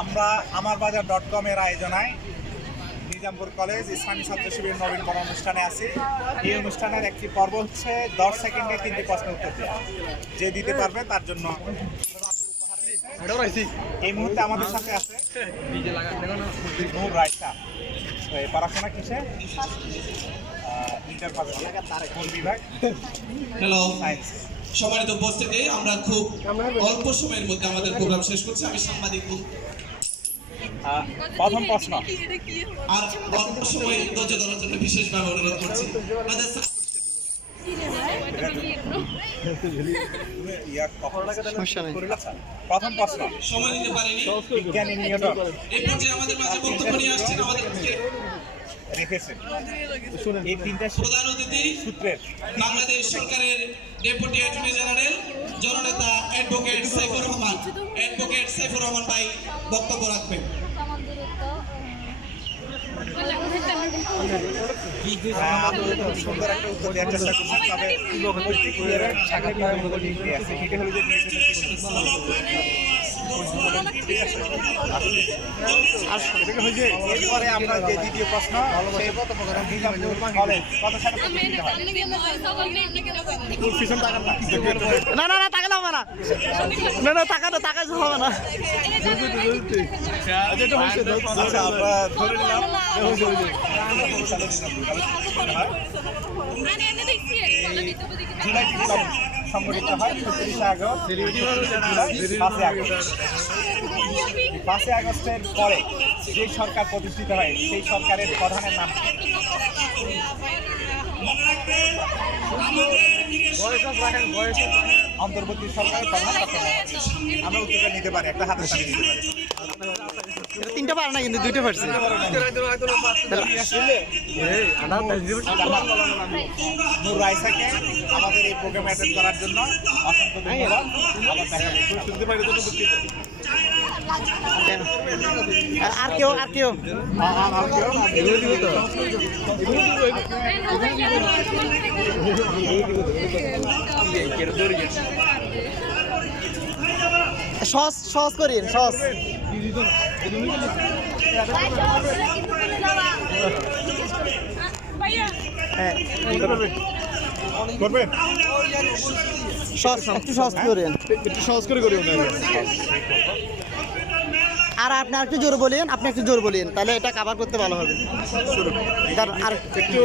আমরা আমারবাজার.com এর আয়োজনায় নিজামপুর কলেজ ইসলামী ছাত্র শিবির নবীনবরণ অনুষ্ঠানে আছি। এই অনুষ্ঠানের একটি পর্ব হচ্ছে 10 সেকেন্ডে 3টি প্রশ্ন উত্তর দেওয়া। যে দিতে পারবে তার জন্য এই মুহূর্তে আমাদের সাথে আছে নূর রাইসা। পড়াশোনা কিসে? ইন্টার পাস কোন বিভাগ? Hello science. সম্মানিত উপস্থিতি, আমরা খুব অল্প সময়ের মধ্যে আমাদের প্রোগ্রাম শেষ করছি। আমি সাংবাদিক প্রথম প্রশ্ন, আর অল্প সময় ধৈর্য ধরার জন্য বিশেষভাবে অনুরোধ করছি। প্রথম প্রশ্ন, সময় নিতে পারিনি, বিজ্ঞানী নিউটন এই পর্যায়ে আমাদের মাঝে বক্তব্য নিয়ে আসছেন আমাদেরকে রেখেছে এই তিনটা প্রধান অতিথি সূত্রের বাংলাদেশ সরকারের ডেপুটি অ্যাটর্নি জেনারেল জননেতা অ্যাডভোকেট সাইফুর রহমান। অ্যাডভোকেট সাইফুর রহমান ভাই বক্তব্য রাখবেন। সুন্দর একটা উত্তর দেওয়ার চেষ্টা করছেন, তবে এরপরে আমরা যে দ্বিতীয় প্রশ্ন, না না না টাকা হবে না, না না টাকা তো টাকা হবে না। আমরা ধরে নিলাম সংগঠিত হয় ৩০ আগস্ট, 5 আগস্ট। 5 আগস্টের পরে যে সরকার প্রতিষ্ঠিত হয় সেই সরকারের প্রধানের নাম অন্তর্বর্তী সরকারের প্রধান। আমরা উত্তরটা নিতে পারি, একটা হাতের তালি দিতে পারি। তিনটা পারে না, কিন্তু দুইটা পারছি। নূর রাইসাকে আমাদের এই প্রোগ্রামে অ্যাটেন্ড করার জন্য অসংখ্য ধন্যবাদ। আর কেউ আর কেউ সস সস করিন সস। হ্যাঁ করবেন, সস একটু সস করেন, একটু সহজ করে করি। আর আপনি একটু জোর বলেন, আপনি একটু জোর বলেন, তাহলে এটা কভার করতে ভালো হবে। আর একটু